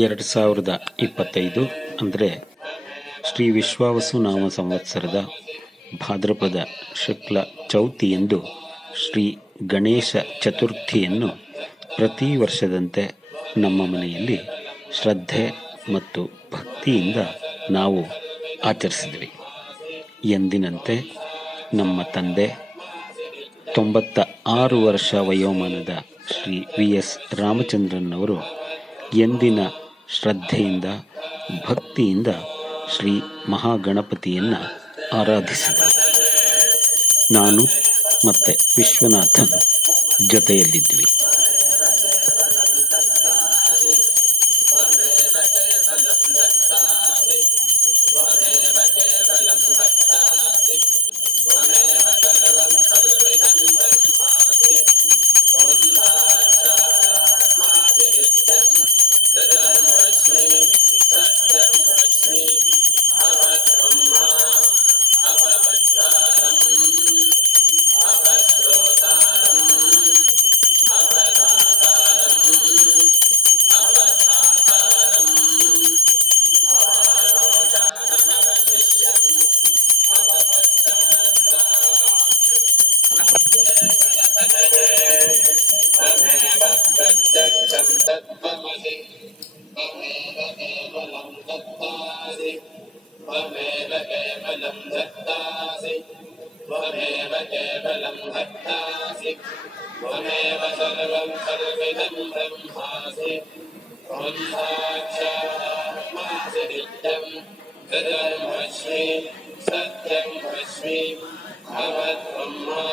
ಎರಡು ಸಾವಿರದ ಇಪ್ಪತ್ತೈದು ಅಂದರೆ ಶ್ರೀ ವಿಶ್ವಾವಸು ನಾಮ ಸಂವತ್ಸರದ ಭಾದ್ರಪದ ಶುಕ್ಲ ಚೌತಿ ಎಂದು ಶ್ರೀ ಗಣೇಶ ಚತುರ್ಥಿಯನ್ನು ಪ್ರತಿ ವರ್ಷದಂತೆ ನಮ್ಮ ಮನೆಯಲ್ಲಿ ಶ್ರದ್ಧೆ ಮತ್ತು ಭಕ್ತಿಯಿಂದ ನಾವು ಆಚರಿಸಿದ್ವಿ. ಎಂದಿನಂತೆ ನಮ್ಮ ತಂದೆ ತೊಂಬತ್ತ ಆರು ವರ್ಷ ವಯೋಮಾನದ ಶ್ರೀ ವಿ ಎಸ್ ರಾಮಚಂದ್ರನ್ ಅವರು ಎಂದಿನ ಶ್ರದ್ಧೆಯಿಂದ ಭಕ್ತಿಯಿಂದ ಶ್ರೀ ಮಹಾಗಣಪತಿಯನ್ನು ಆರಾಧಿಸಿದ. ನಾನು ಮತ್ತು ವಿಶ್ವನಾಥನ್ ಜೊತೆಯಲ್ಲಿದ್ವಿ. प्रत्यक्षं तत्त्वमसि त्वमेव केवलं दत्तासि त्वमेव केवलं दत्तासि त्वमेव केवलं दत्तासि त्वमेव सर्वं सर्विदं ब्रह्मासि त्वं साक्षात्मासि नित्यं हृदयमस्मि सत्यमस्मि भवत्ब्रह्मा